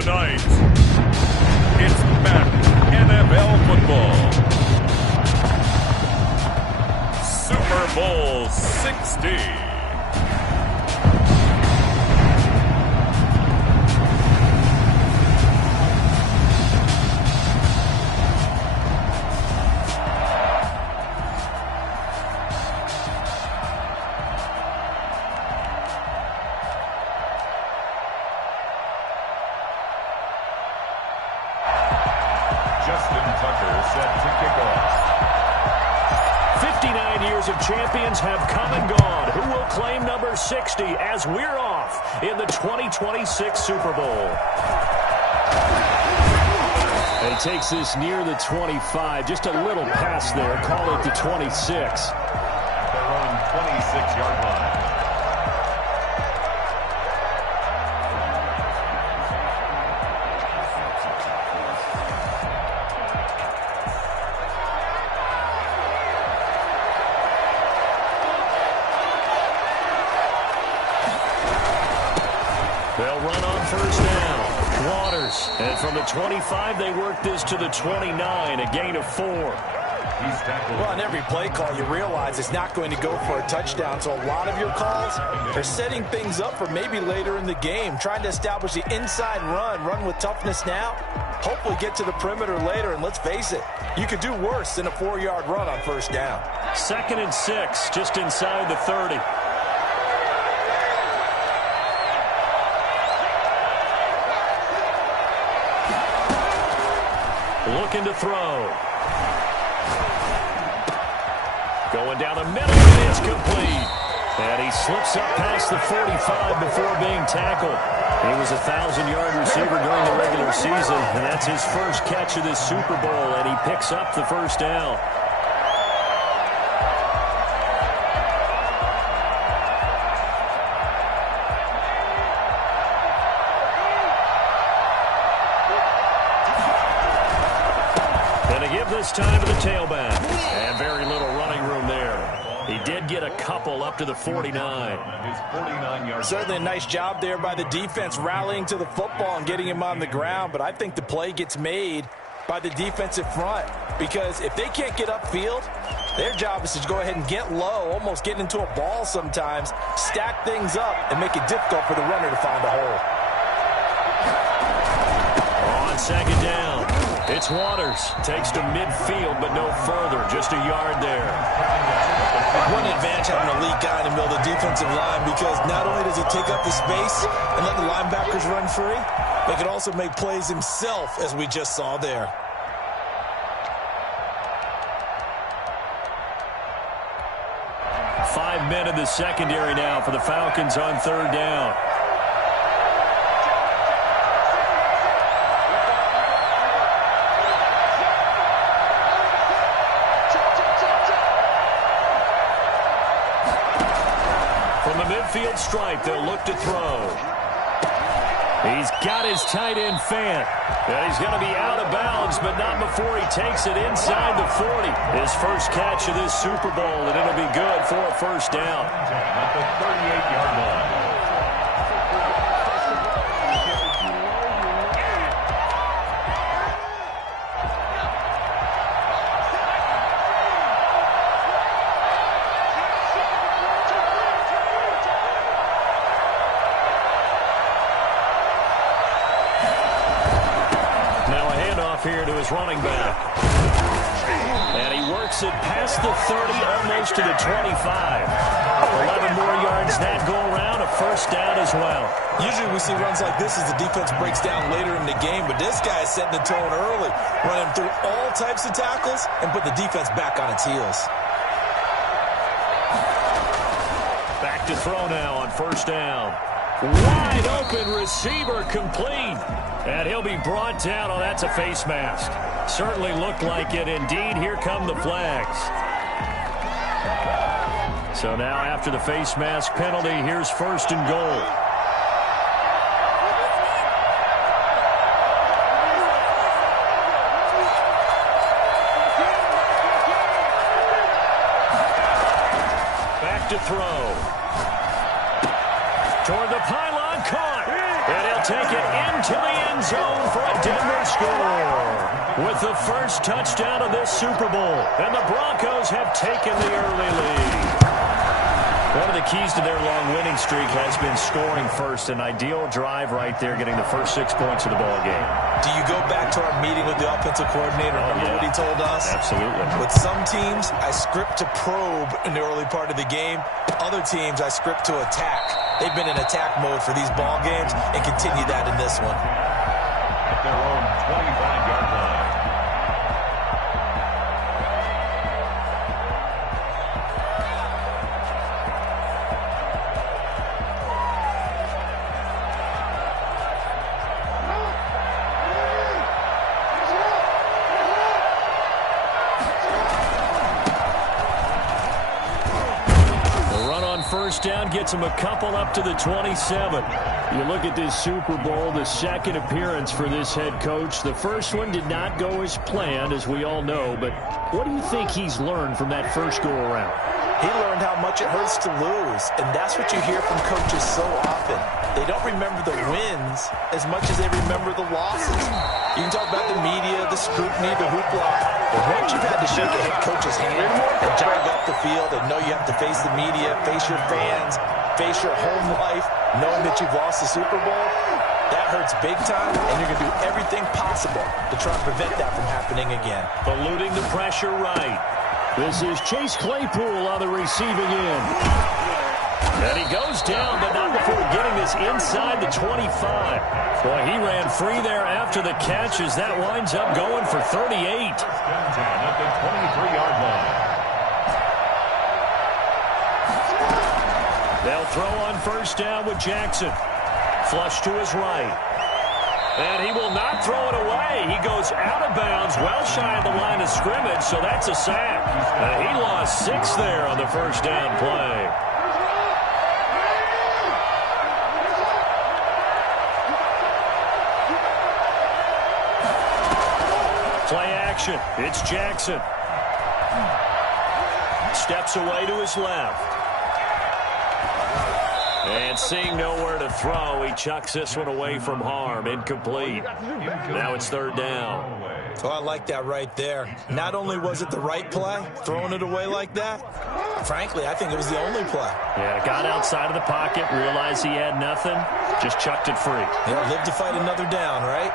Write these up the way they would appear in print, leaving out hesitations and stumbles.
Tonight, it's Madden NFL football. Super Bowl 60. Of champions have come and gone. Who will claim number 60 as we're off in the 2026 Super Bowl? And he takes this near the 25. Just a little pass there. Call it the 26. Their own 26-yard line. They'll run on first down. Waters. And from the 25, they work this to the 29, a gain of 4. Well, on every play call, you realize it's not going to go for a touchdown. So a lot of your calls are setting things up for maybe later in the game, trying to establish the inside run with toughness now, hopefully get to the perimeter later. And let's face it, you could do worse than a 4-yard run on first down. 2nd and 6, just inside the 30. Looking to throw. Going down the middle, and it's complete. And he slips up past the 45 before being tackled. He was a 1,000-yard receiver during the regular season, and that's his first catch of this Super Bowl, and he picks up the first down. This time to the tailback. And very little running room there. He did get a couple up to the 49. His 49-yard. Certainly a nice job there by the defense rallying to the football and getting him on the ground. But I think the play gets made by the defensive front. Because if they can't get upfield, their job is to go ahead and get low, almost get into a ball sometimes, stack things up, and make it difficult for the runner to find a hole. On 2nd down. It's Waters. Takes to midfield, but no further. Just a yard there. One advantage having an elite guy in the middle of the defensive line, because not only does he take up the space and let the linebackers run free, but he can also make plays himself, as we just saw there. Five men in the secondary now for the Falcons on 3rd down. Midfield stripe, they'll look to throw. He's got his tight end Fant. And he's going to be out of bounds, but not before he takes it inside the 40. His first catch of this Super Bowl, and it'll be good for a first down. At the 38-yard line. Here to his running back. And he works it past the 30, almost to the 25. 11 more yards that go around, a first down as well. Usually we see runs like this as the defense breaks down later in the game, but this guy is setting the tone early, running through all types of tackles and put the defense back on its heels. Back to throw now on first down. Wide open receiver complete. And he'll be brought down. Oh, that's a face mask. Certainly looked like it. Indeed, here come the flags. So now after the face mask penalty, here's 1st and goal. Back to throw. Toward the pylon, caught. And he'll take it into the end zone for a Denver score. With the first touchdown of this Super Bowl, and the Broncos have taken the early lead. One of the keys to their long winning streak has been scoring first. An ideal drive right there, getting the first 6 points of the ball game. Do you go back to our meeting with the offensive coordinator? Remember what he told us? Absolutely. With some teams, I script to probe in the early part of the game. Other teams, I script to attack. They've been in attack mode for these ball games and continue that in this one. At their own 25-yard line. First down gets him a couple up to the 27. You look at this Super Bowl, the second appearance for this head coach. The first one did not go as planned, as we all know, but what do you think he's learned from that first go-around? He learned how much it hurts to lose, and that's what you hear from coaches so often. They don't remember the wins as much as they remember the losses. You can talk about the media, the scrutiny, the hoopla, but once you've had to shake a head coach's hand and jog off the field and know you have to face the media, face your fans, face your home life, knowing that you've lost the Super Bowl, that hurts big time, and you're going to do everything possible to try and prevent that from happening again. Eluding the pressure right. This is Chase Claypool on the receiving end. And he goes down, but not before getting this inside the 25. Boy, he ran free there after the catch as that winds up going for 38. At the 23-yard line. They'll throw on first down with Jackson. Flush to his right. And he will not throw it away. He goes out of bounds, well shy of the line of scrimmage, so that's a sack. He lost 6 there on the first down play. Play action. It's Jackson. Steps away to his left. And seeing nowhere to throw, he chucks this one away from harm. Incomplete. Now it's third down. Oh, I like that right there. Not only was it the right play, throwing it away like that, frankly, I think it was the only play. Yeah, got outside of the pocket, realized he had nothing, just chucked it free. Yeah, live to fight another down, right?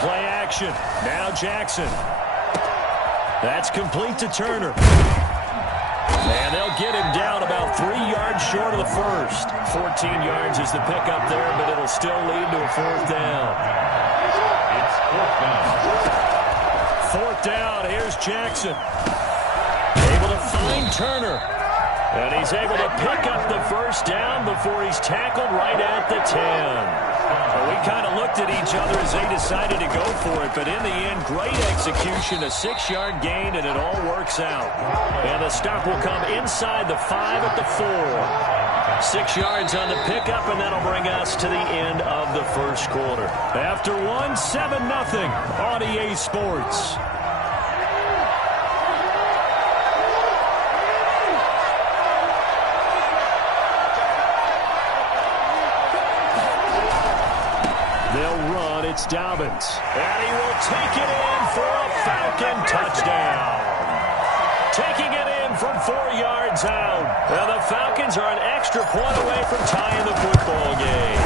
Play action. Now Jackson. That's complete to Turner. And they'll get him down about 3 yards short of the first. 14 yards is the pickup there, but it'll still lead to a fourth down. It's fourth down. Fourth down, here's Jackson. Able to find Turner. And he's able to pick up the first down before he's tackled right at the 10. Well, we kind of looked at each other as they decided to go for it, but in the end, great execution, a 6-yard gain, and it all works out. And the stop will come inside the 5 at the 4. 6 yards on the pickup, and that'll bring us to the end of the first quarter. After one, 7-0 on EA Sports. It's Dobbins. And he will take it in for a Falcon touchdown. Taking it in from 4 yards out. Well, the Falcons are an extra point away from tying the football game.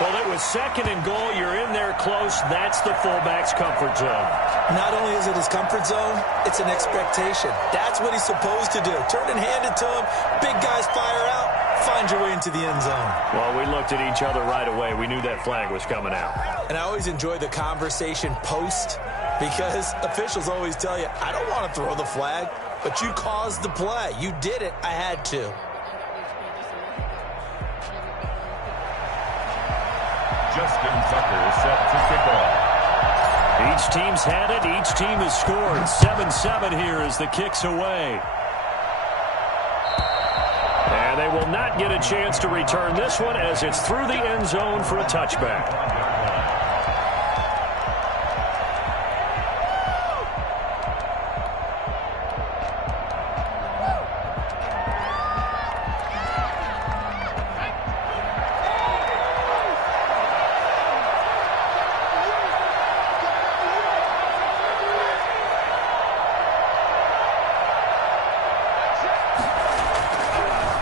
Well, it was second and goal. You're in there close. That's the fullback's comfort zone. Not only is it his comfort zone, it's an expectation. That's what he's supposed to do. Turn and hand it to him. Big guys fire out. Find your way into the end zone. Well, we looked at each other right away. We knew that flag was coming out. And I always enjoy the conversation post because officials always tell you, I don't want to throw the flag, but you caused the play. You did it. I had to. Justin Tucker is set to kick off. Each team's had it. Each team has scored. 7-7 here as the kick's away. And they will not get a chance to return this one as it's through the end zone for a touchback.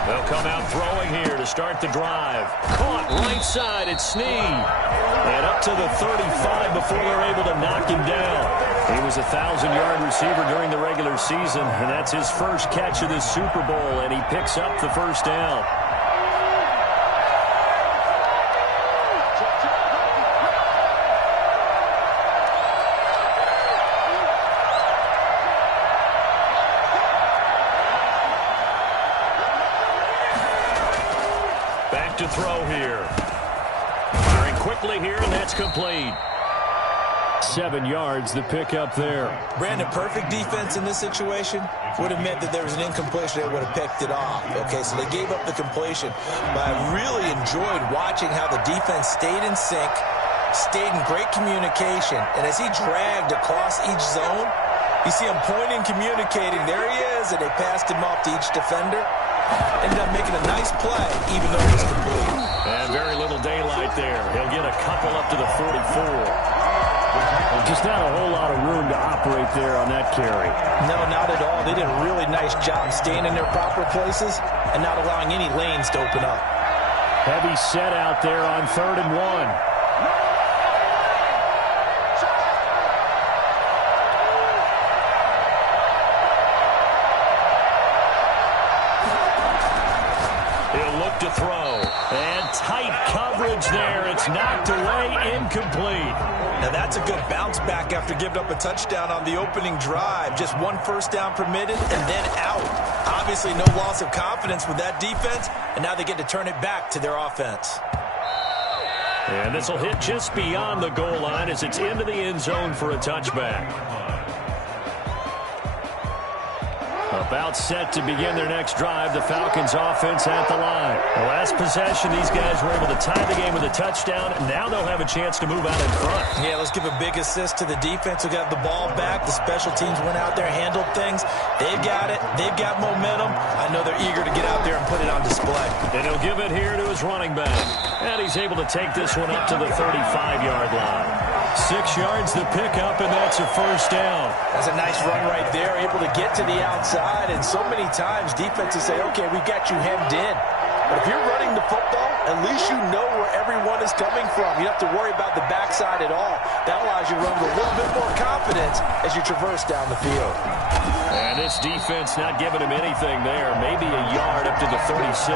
They'll come out throwing here to start the drive. Caught right side at Snead. And up to the 35 before they're able to knock him down. He was a 1,000-yard receiver during the regular season, and that's his first catch of the Super Bowl, and he picks up the first down. To throw here. Firing quickly here, and that's complete. 7 yards, the pickup there. Brandon, perfect defense in this situation would have meant that there was an incompletion. They would have picked it off. Okay, so they gave up the completion. But I really enjoyed watching how the defense stayed in sync, stayed in great communication, and as he dragged across each zone, you see him pointing, communicating. There he is, and they passed him off to each defender. Ended up making a nice play, even though it was complete. And very little daylight there. He'll get a couple up to the 44. Just not a whole lot of room to operate there on that carry. No, not at all. They did a really nice job staying in their proper places and not allowing any lanes to open up. Heavy set out there on 3rd and 1. To throw, and tight coverage there. It's knocked away, incomplete. Now that's a good bounce back after giving up a touchdown on the opening drive. Just 1 first down permitted and then out. Obviously no loss of confidence with that defense, and now they get to turn it back to their offense. And this will hit just beyond the goal line as it's into the end zone for a touchback. About set to begin their next drive. The Falcons offense at the line. The last possession, these guys were able to tie the game with a touchdown. Now they'll have a chance to move out in front. Yeah, let's give a big assist to the defense who got the ball back. The special teams went out there, handled things. They've got it. They've got momentum. I know they're eager to get out there and put it on display. And he'll give it here to his running back. And he's able to take this one up to the 35-yard line. 6 yards the pickup, and that's a first down. That's a nice run right there, able to get to the outside. And so many times defenses say, okay, we've got you hemmed in. But if you're running the football, at least you know where everyone is coming from. You don't have to worry about the backside at all. That allows you to run with a little bit more confidence as you traverse down the field. And this defense not giving him anything there. Maybe a yard up to the 36.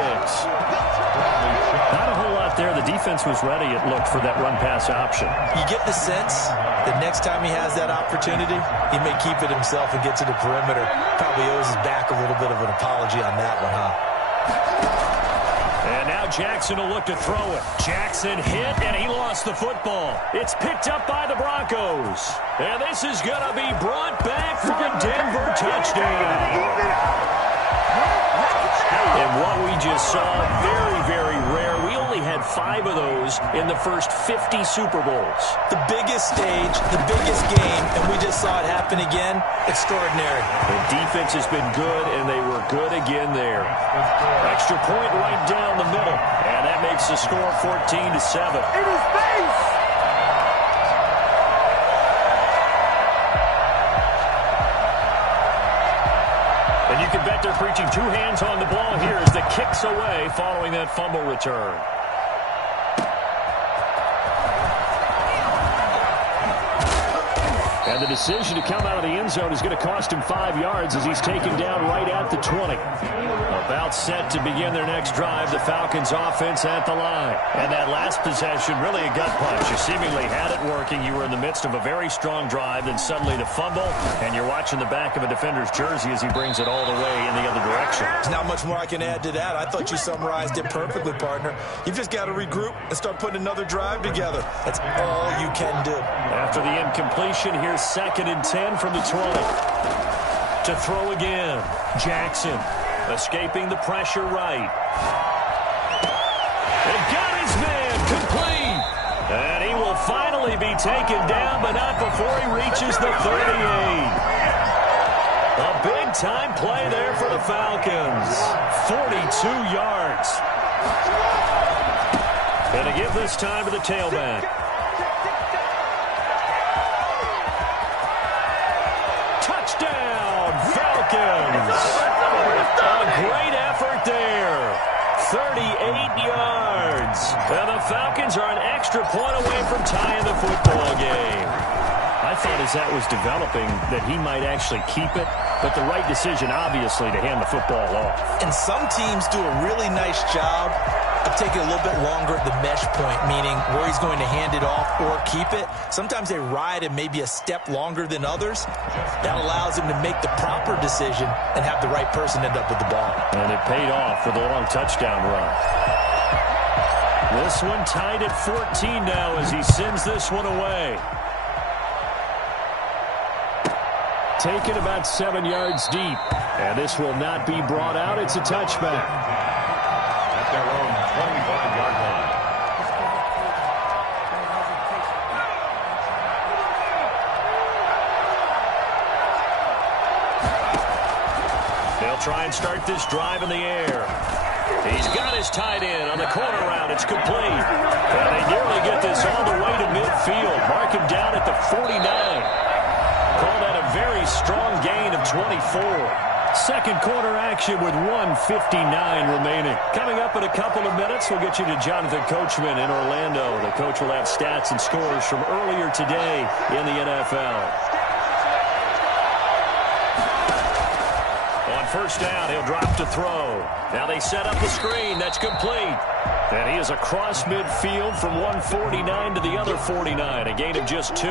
Not a whole lot there. The defense was ready, it looked, for that run-pass option. You get the sense that next time he has that opportunity, he may keep it himself and get to the perimeter. Probably owes his back a little bit of an apology on that one, huh? And now Jackson will look to throw it. Jackson hit, and he lost the football. It's picked up by the Broncos. And this is going to be brought back for a Denver touchdown. And what we just saw, very, very rare. We only had 5 of those in the first 50 Super Bowls. The biggest stage, the biggest game, and we just saw it happen again. Extraordinary. The defense has been good, and they were good again there. Extra point right down the middle, and that makes the score 14-7. In his face! And you can bet they're preaching 2 hands on the ball here as the kick's away following that fumble return. And the decision to come out of the end zone is going to cost him 5 yards as he's taken down right at the 20. About set to begin their next drive. The Falcons offense at the line. And that last possession, really a gut punch. You seemingly had it working. You were in the midst of a very strong drive. Then suddenly the fumble. And you're watching the back of a defender's jersey as he brings it all the way in the other direction. There's not much more I can add to that. I thought you summarized it perfectly, partner. You've just got to regroup and start putting another drive together. That's all you can do. After the incompletion, here's 2nd and 10 from the 20. To throw again. Jackson. Escaping the pressure right. And got his man complete. And he will finally be taken down, but not before he reaches the 38. A big-time play there for the Falcons. 42 yards. And to give this time to the tailback. Touchdown, Falcons. A great effort there. 38 yards. And the Falcons are an extra point away from tying the football game. I thought as that was developing that he might actually keep it, but the right decision, obviously, to hand the football off. And some teams do a really nice job of taking a little bit longer at the mesh point, meaning where he's going to hand it off or keep it. Sometimes they ride him maybe a step longer than others. That allows him to make the proper decision and have the right person end up with the ball. And it paid off with a long touchdown run. This one tied at 14 now as he sends this one away. Taken about 7 yards deep. And this will not be brought out. It's a touchback. At their own 25-yard line. They'll try and start this drive in the air. He's got his tight end on the corner route. It's complete. And they nearly get this all the way to midfield. Mark him down at the 49. Call that a very strong gain of 24. Second quarter action with 1:59 remaining. Coming up in a couple of minutes, we'll get you to Jonathan Coachman in Orlando. The coach will have stats and scores from earlier today in the NFL. On first down, he'll drop to throw. Now they set up the screen. That's complete. And he is across midfield from 149 to the other 49. A gain of just 2.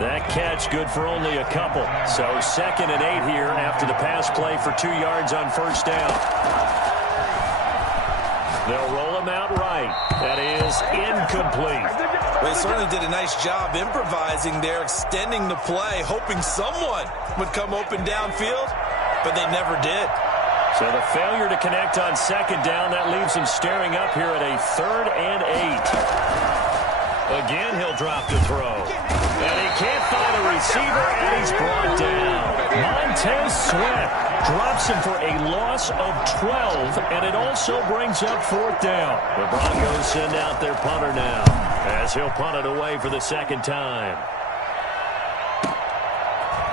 That catch good for only a couple. So 2nd and 8 here after the pass play for 2 yards on first down. They'll roll him out right. That is incomplete. They certainly did a nice job improvising there, extending the play, hoping someone would come open downfield, but they never did. So the failure to connect on second down, that leaves him staring up here at a 3rd and 8. Again, he'll drop to throw. And he can't find a receiver, and he's brought down. Montez Sweat drops him for a loss of 12, and it also brings up 4th down. The Broncos send out their punter now, as he'll punt it away for the 2nd time.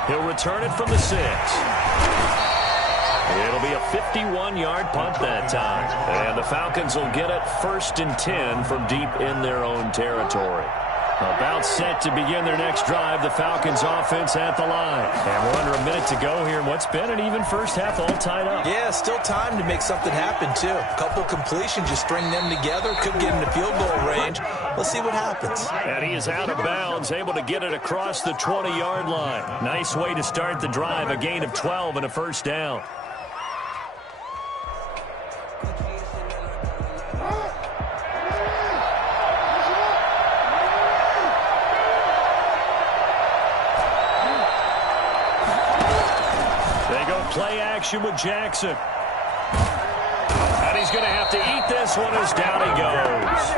He'll return it from the 6. It'll be a 51-yard punt that time. And the Falcons will get it 1st and 10 from deep in their own territory. About set to begin their next drive, the Falcons offense at the line. And we're under a minute to go here in what's been an even first half, all tied up. Yeah, still time to make something happen, too. A couple completions, you string them together, could get into field goal range. Let's see what happens. And he is out of bounds, able to get it across the 20-yard line. Nice way to start the drive, a gain of 12 and a first down. Play action with Jackson. And he's going to have to eat this one as down he goes.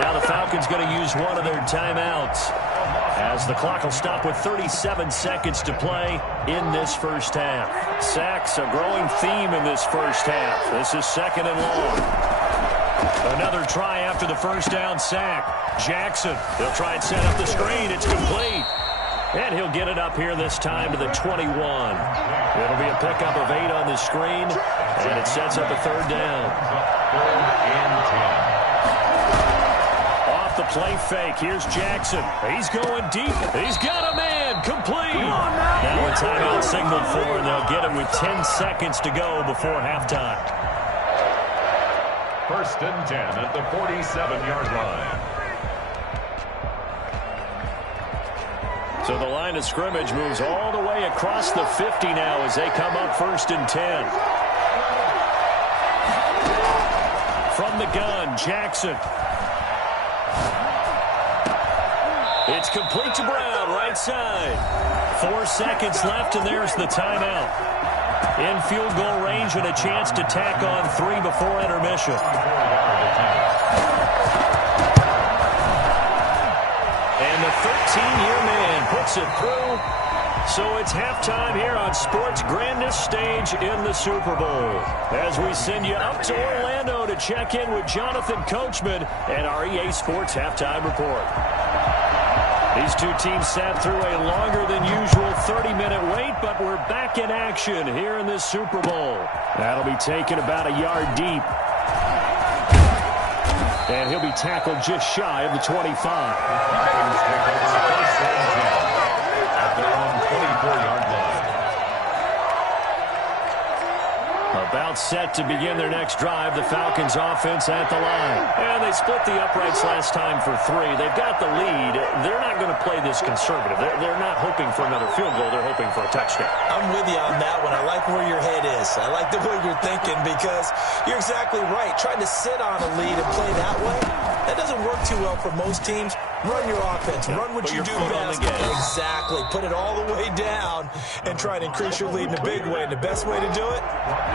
Now the Falcons going to use one of their timeouts, as the clock will stop with 37 seconds to play in this first half. Sacks, a growing theme in this first half. This is 2nd and long. Another try after the first down sack. Jackson, he'll try and set up the screen. It's complete. And he'll get it up here this time to the 21. It'll be a pickup of 8 on the screen, and it sets up a 3rd down. 3rd and 10. Off the play fake, here's Jackson. He's going deep. He's got a man. Complete. Now a timeout signaled for, and they'll get it with 10 seconds to go before halftime. 1st and 10 at the 47-yard line. So the line of scrimmage moves all the way across the 50 now as they come up 1st and 10. From the gun, Jackson. It's complete to Brown, right side. 4 seconds left, and there's the timeout. In field goal range and a chance to tack on 3 before intermission. And the 13-year man puts it through. So it's halftime here on Sports' grandest stage in the Super Bowl. As we send you up to Orlando to check in with Jonathan Coachman and our EA Sports Halftime Report. These two teams sat through a longer than usual 30-minute wait, but we're back in action here in this Super Bowl. That'll be taken about a yard deep. And he'll be tackled just shy of the 25. At their own 24-yard line. About set to begin their next drive, the Falcons offense at the line. And they split the uprights last time for 3. They've got the lead. They're not going to play this conservative. They're not hoping for another field goal. They're hoping for a touchdown. I'm with you on that one. I like where your head is. I like the way you're thinking because you're exactly right. Trying to sit on a lead and play that way, that doesn't work too well for most teams. Run your offense. Run what you do best. Exactly. Put it all the way down and try to increase your lead in a big way. And the best way to do it,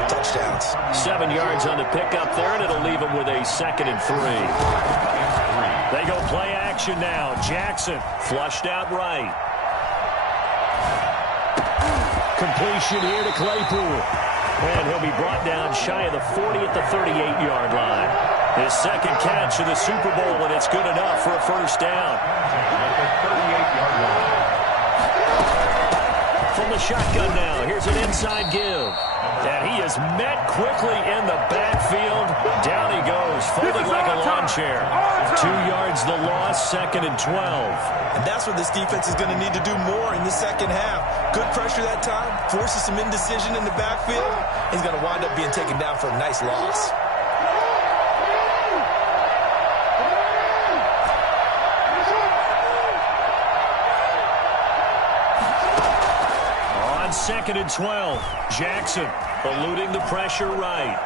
touchdowns. 7 yards on the pickup there, and it'll leave them with a 2nd and 3. They go play action now. Jackson flushed out right. Completion here to Claypool. And he'll be brought down shy of the 40 at the 38-yard line. His 2nd catch of the Super Bowl, and it's good enough for a first down. From the shotgun now, here's an inside give. And he is met quickly in the backfield. Down he goes, folding like a lawn chair. 2 yards the loss, 2nd and 12. And that's what this defense is going to need to do more in the second half. Good pressure that time, forces some indecision in the backfield. He's going to wind up being taken down for a nice loss. On 2nd and 12, Jackson eluding the pressure right.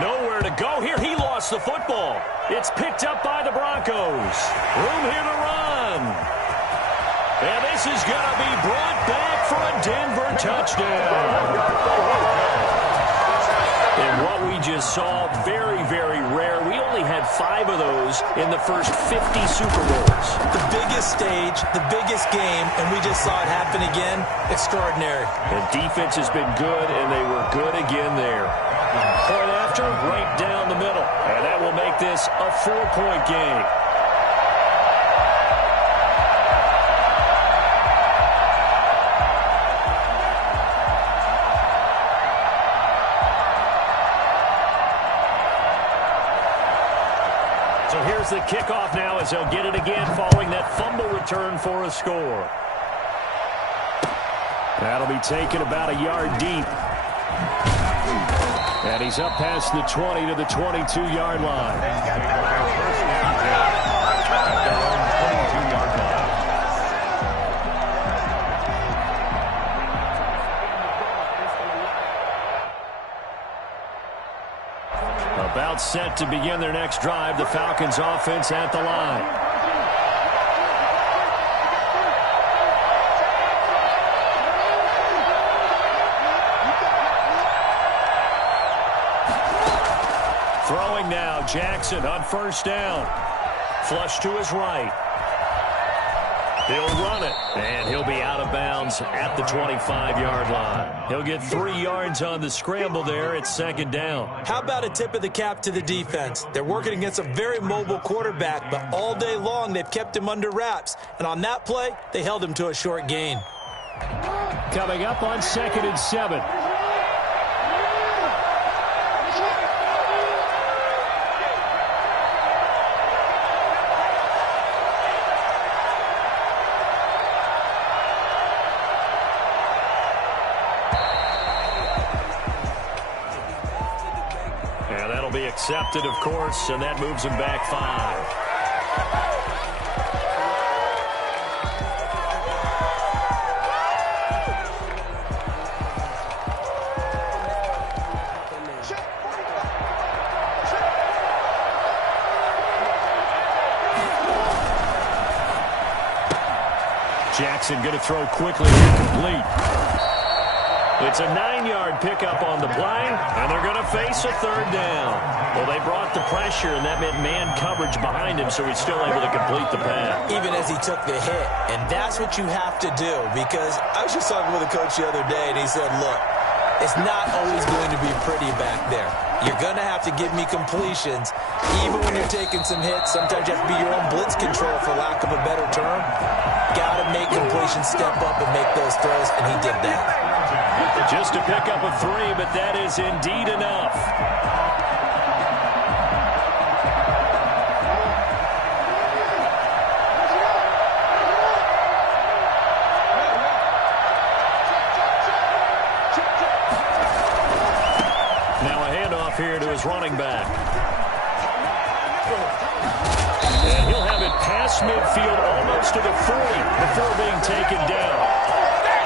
Nowhere to go here. He lost the football. It's picked up by the Broncos. Room here to run. And this is going to be brought back for a Denver touchdown. And what we just saw, very, very rare. We only had 5 of those in the first 50 Super Bowls. The biggest stage, the biggest game, and we just saw it happen again. Extraordinary. The defense has been good, and they were good again there. Point after, right down the middle. And that will make this a 4-point game. So here's the kickoff now as they'll get it again following that fumble return for a score. That'll be taken about a yard deep. And he's up past the 20 to the 22-yard line. About set to begin their next drive, the Falcons offense at the line. Throwing now, Jackson on first down. Flush to his right. He'll run it, and he'll be out of bounds at the 25-yard line. He'll get 3 yards on the scramble there. It's 2nd down. How about a tip of the cap to the defense? They're working against a very mobile quarterback, but all day long they've kept him under wraps. And on that play, they held him to a short gain. Coming up on 2nd and 7. Accepted, of course, and that moves him back 5. Jackson going to throw quickly and complete. It's a 9-yard pickup on the play, and they're going to face a 3rd down. Well, they brought the pressure, and that meant man coverage behind him, so he's still able to complete the pass. Even as he took the hit, and that's what you have to do, because I was just talking with a coach the other day, and he said, look, it's not always going to be pretty back there. You're going to have to give me completions. Even when you're taking some hits, sometimes you have to be your own blitz control, for lack of a better term. Got to make completions step up and make those throws, and he did that. Just to pick up a 3, but that is indeed enough. handoff here to his running back. And he'll have it past midfield almost to the 40 before being taken down.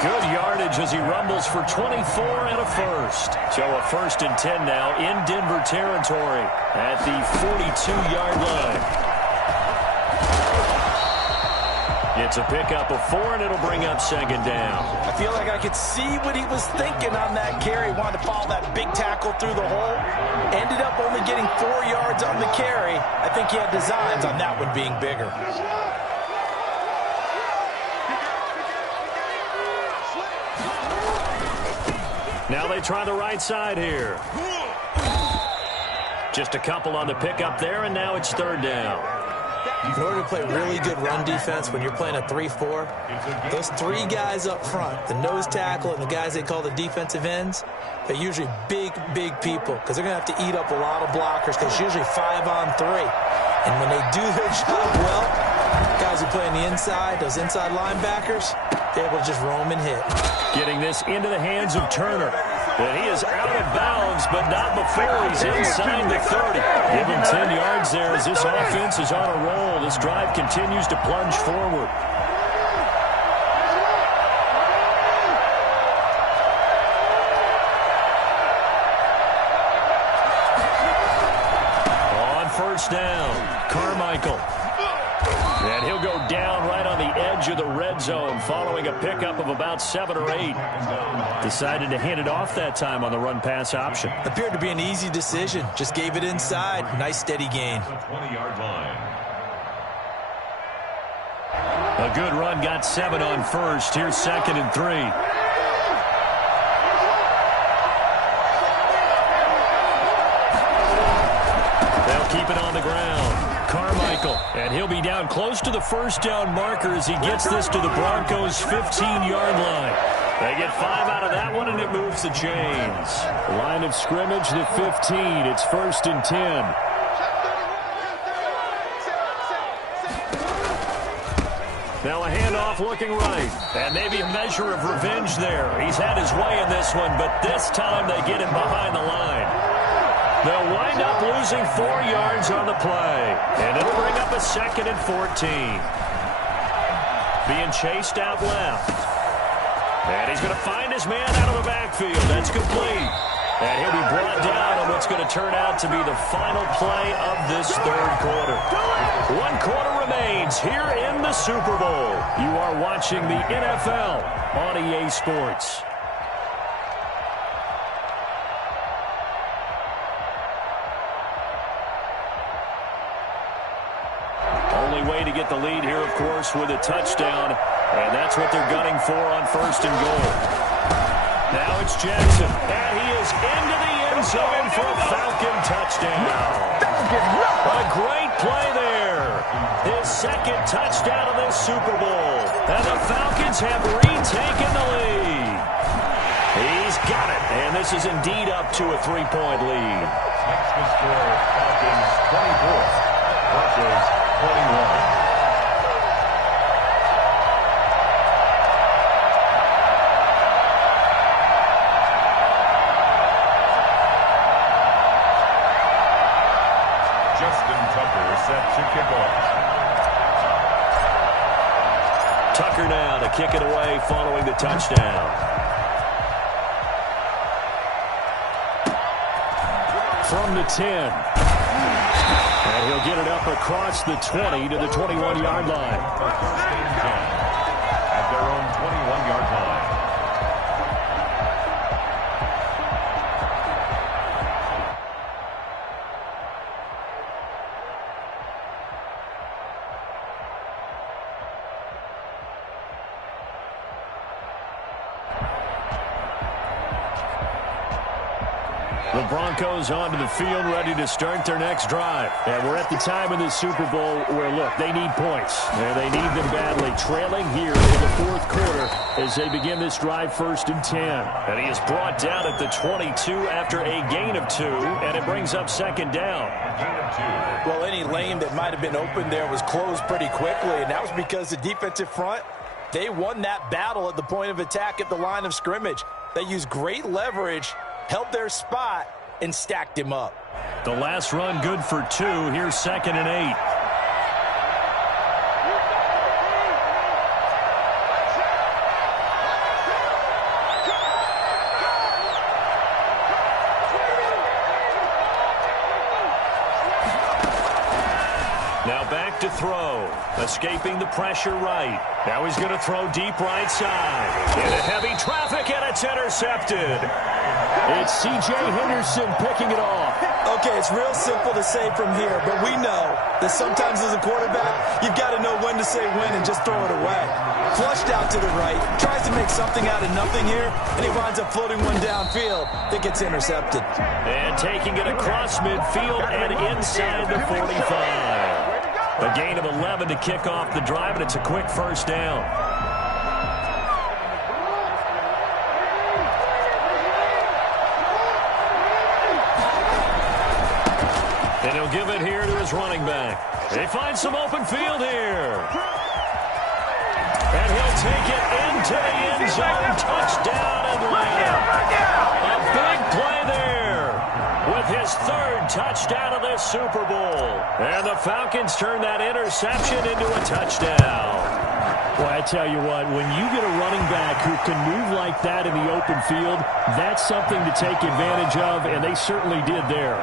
Good yardage as he rumbles for 24 and a first. So a 1st and 10 now in Denver territory at the 42-yard line. It's a pickup of 4, and it'll bring up 2nd down. I feel like I could see what he was thinking on that carry. Wanted to follow that big tackle through the hole. Ended up only getting 4 yards on the carry. I think he had designs on that one being bigger. Now they try the right side here. Just a couple on the pickup there, and now it's 3rd down. In order to play really good run defense when you're playing a 3-4, those 3 guys up front, the nose tackle and the guys they call the defensive ends, they're usually big, big people because they're going to have to eat up a lot of blockers because it's usually 5-on-3. And when they do their job well, guys who play on the inside, those inside linebackers, they're able to just roam and hit. Getting this into the hands of Turner. But he is out of bounds, but not before he's inside the 30. Give him 10 yards there as this offense is on a roll. This drive continues to plunge forward. On 1st down, Carmichael. And he'll go down right on the edge of the red zone following a pickup of about 7 or 8. Decided to hand it off that time on the run-pass option. Appeared to be an easy decision. Just gave it inside. Nice steady gain. 20-yard line. A good run got 7 on 1st. Here's 2nd and 3. They'll keep it on the ground. Carmichael, and he'll be down close to the 1st down marker as he gets this to the Broncos' 15-yard line. They get 5 out of that one, and it moves the chains. Line of scrimmage, the 15. It's 1st and 10. Now a handoff looking right, and maybe a measure of revenge there. He's had his way in this one, but this time they get him behind the line. They'll wind up losing 4 yards on the play, and it'll bring up a 2nd and 14. Being chased out left. And he's going to find his man out of the backfield. That's complete. And he'll be brought down on what's going to turn out to be the final play of this 3rd quarter. 1 quarter remains here in the Super Bowl. You are watching the NFL on EA Sports. Way to get the lead here, of course, with a touchdown, and that's what they're gunning for on 1st and goal. Now it's Jackson, and he is into the end zone for a Falcon touchdown. A great play there. His 2nd touchdown of this Super Bowl, and the Falcons have retaken the lead. He's got it, and this is indeed up to a 3-point lead. Next to score, Falcons 24 versus 21. Set to kick off. Tucker now to kick it away following the touchdown. From the 10. And he'll get it up across the 20 to the 21-yard line. At their own 21-yard line. The Broncos onto the field, ready to start their next drive. And we're at the time in the Super Bowl where, look, they need points. And they need them badly. Trailing here in the 4th quarter as they begin this drive 1st and 10. And he is brought down at the 22 after a gain of 2. And it brings up 2nd down. Well, any lane that might have been open there was closed pretty quickly. And that was because the defensive front, they won that battle at the point of attack at the line of scrimmage. They used great leverage, held their spot, and stacked him up. The last run good for 2. Here's 2nd and 8. Now back to throw. Escaping the pressure right. Now he's going to throw deep right side. Into heavy traffic, and it's intercepted. It's C.J. Henderson picking it off. Okay, it's real simple to say from here, but we know that sometimes as a quarterback, you've got to know when to say when and just throw it away. Flushed out to the right, tries to make something out of nothing here, and he winds up floating one downfield that gets intercepted. And taking it across midfield and inside the 45. A gain of 11 to kick off the drive, and it's a quick first down. And he'll give it here to his running back. They find some open field here. And he'll take it into the end zone. Touchdown Atlanta. A big play there with his 3rd touchdown of this Super Bowl. And the Falcons turn that interception into a touchdown. Well, I tell you what, when you get a running back who can move like that in the open field, that's something to take advantage of, and they certainly did there.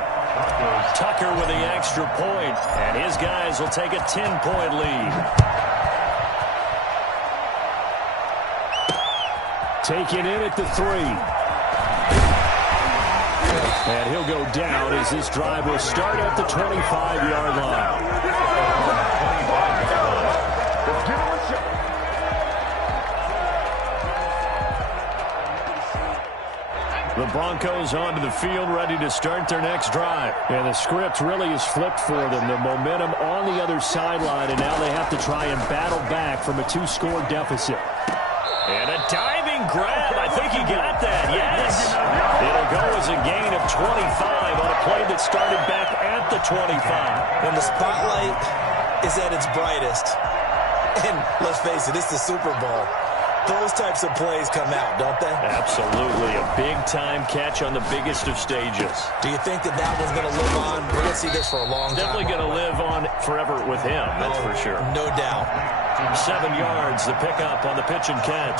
Tucker with the extra point, and his guys will take a 10-point lead. Taken in at the 3. And he'll go down as this drive will start at the 25-yard line. The Broncos onto the field, ready to start their next drive. And the script really is flipped for them. The momentum on the other sideline, and now they have to try and battle back from a 2-score deficit. And a diving grab. I think he got that. Yes. It'll go as a gain of 25 on a play that started back at the 25. When the spotlight is at its brightest, and let's face it, it's the Super Bowl, those types of plays come out, don't they? Absolutely. A big-time catch on the biggest of stages. Do you think that one's going to live on? We're going to see this for a long time. Definitely going to live on forever with him, that's for sure. No doubt. 7 yards, the pickup on the pitch and catch.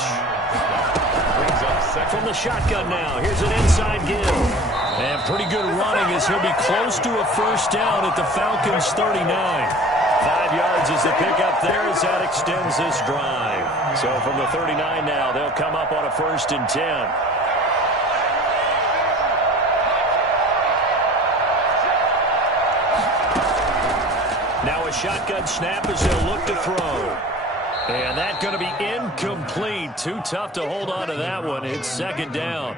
From the shotgun now, here's an inside give. And pretty good running as he'll be close to a first down at the Falcons' 39. 5 yards is the pickup there as that extends this drive. So from the 39 now, they'll come up on a 1st and 10. Now a shotgun snap as they'll look to throw. And that's going to be incomplete. Too tough to hold on to that one. It's 2nd down.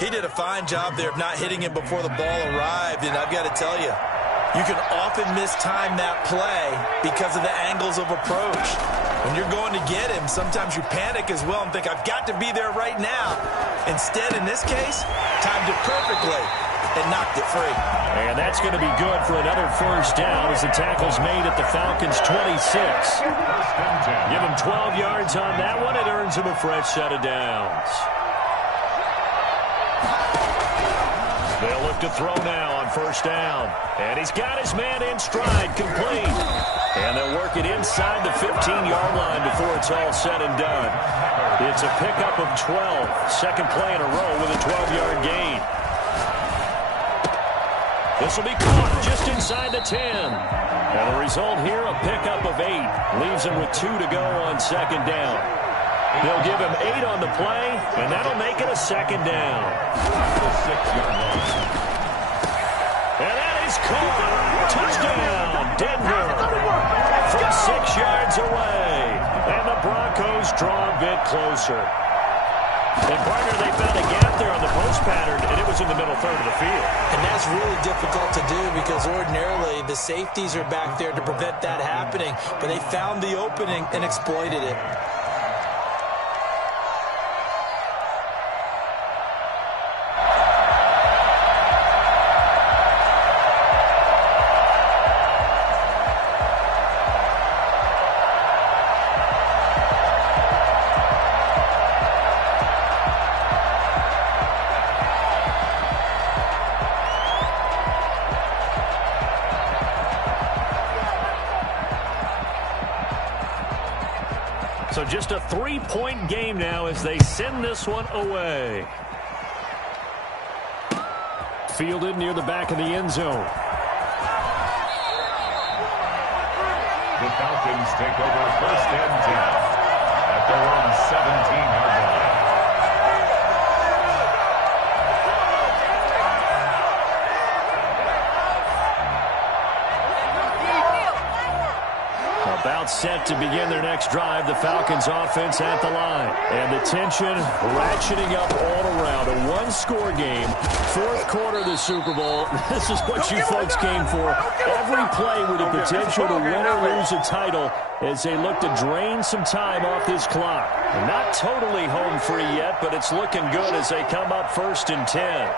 He did a fine job there of not hitting him before the ball arrived. And I've got to tell you, you can often mistime that play because of the angles of approach. When you're going to get him, sometimes you panic as well and think, I've got to be there right now. Instead, in this case, timed it perfectly and knocked it free. And that's going to be good for another first down as the tackle's made at the Falcons' 26. Give him 12 yards on that one. It earns him a fresh set of downs. They'll look to throw now on first down. And he's got his man in stride, complete. And they'll work it inside the 15-yard line before it's all said and done. It's a pickup of 12. Second play in a row with a 12-yard gain. This will be caught just inside the 10. And the result here, a pickup of 8. Leaves him with 2 to go on second down. They'll give him 8 on the play, and that'll make it a second down. And that is caught. Touchdown, Denver. From 6 yards away. And the Broncos draw a bit closer. And partner, they found a gap there on the post pattern, and it was in the middle third of the field. And that's really difficult to do because ordinarily the safeties are back there to prevent that happening. But they found the opening and exploited it. So just a 3-point game now as they send this one away. Fielded near the back of the end zone. The Falcons take over 1st and 10 at their own 17-yard line. About set to begin their next drive, the Falcons offense at the line. And the tension ratcheting up all around. A one-score game, 4th quarter of the Super Bowl. This is what you folks came for. Every play with the potential to win or lose a title as they look to drain some time off this clock. Not totally home free yet, but it's looking good as they come up 1st and 10.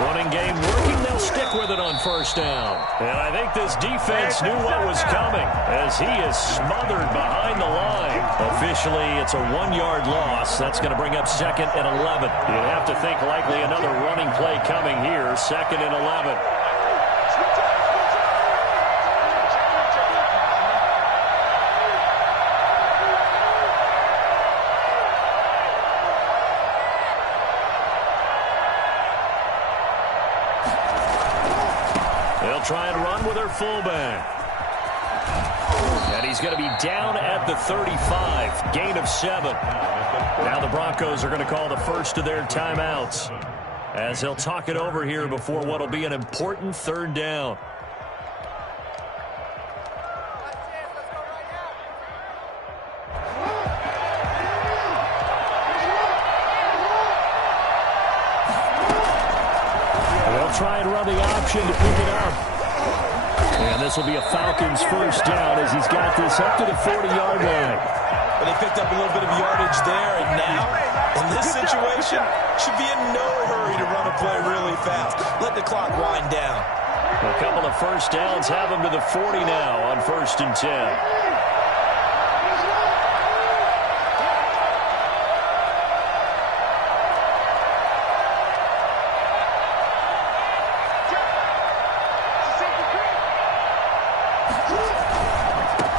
Running game working, they'll stick with it on 1st down. And I think this defense knew what was coming as he is smothered behind the line. Officially, it's a 1-yard loss. That's going to bring up 2nd and 11. You'd have to think likely another running play coming here, 2nd and 11. Try and run with her fullback. And he's going to be down at the 35. Gain of 7. Now the Broncos are going to call the first of their timeouts as they'll talk it over here before what will be an important 3rd down. They'll try and run the option to pick it up. And this will be a Falcons 1st down as he's got this up to the 40-yard line. But they picked up a little bit of yardage there, and now, in this situation, should be in no hurry to run a play really fast. Let the clock wind down. A couple of 1st downs have them to the 40 now on 1st and 10.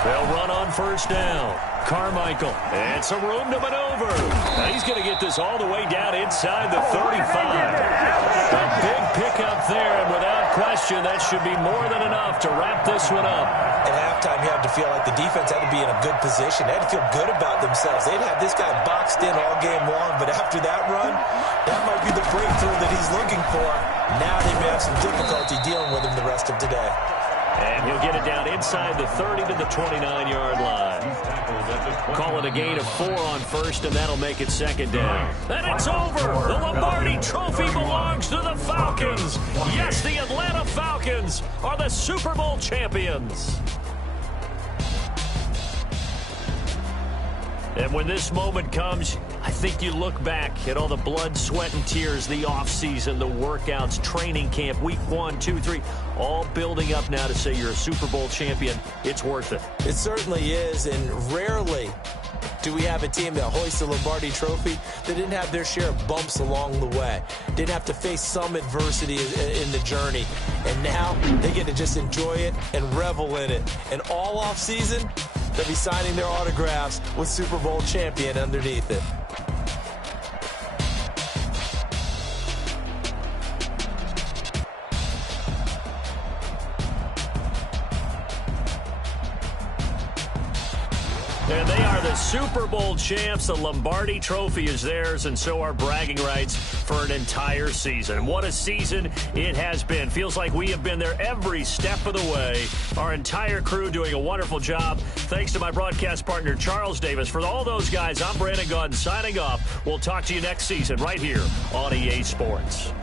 They'll run on 1st down. Carmichael, and some room to maneuver. Now he's going to get this all the way down inside the 35. A big pickup there, and without question, that should be more than enough to wrap this one up. At halftime, you have to feel like the defense had to be in a good position. They had to feel good about themselves. They'd have this guy boxed in all game long, but after that run, that might be the breakthrough that he's looking for. Now they may have some difficulty dealing with him the rest of today. And he'll get it down inside the 30 to the 29-yard line. Call it a gain of 4 on 1st, and that'll make it 2nd down. And it's over. The Lombardi Trophy belongs to the Falcons. Yes, the Atlanta Falcons are the Super Bowl champions. And when this moment comes, I think you look back at all the blood, sweat, and tears, the offseason, the workouts, training camp, week 1, 2, 3, all building up now to say you're a Super Bowl champion. It's worth it. It certainly is, and rarely do we have a team that hoists the Lombardi Trophy that didn't have their share of bumps along the way, didn't have to face some adversity in the journey, and now they get to just enjoy it and revel in it. And all offseason, they'll be signing their autographs with Super Bowl champion underneath it. And they are the Super Bowl champs. The Lombardi Trophy is theirs, and so are bragging rights for an entire season. What a season it has been. Feels like we have been there every step of the way. Our entire crew doing a wonderful job. Thanks to my broadcast partner, Charles Davis. For all those guys, I'm Brandon Gaudin signing off. We'll talk to you next season right here on EA Sports.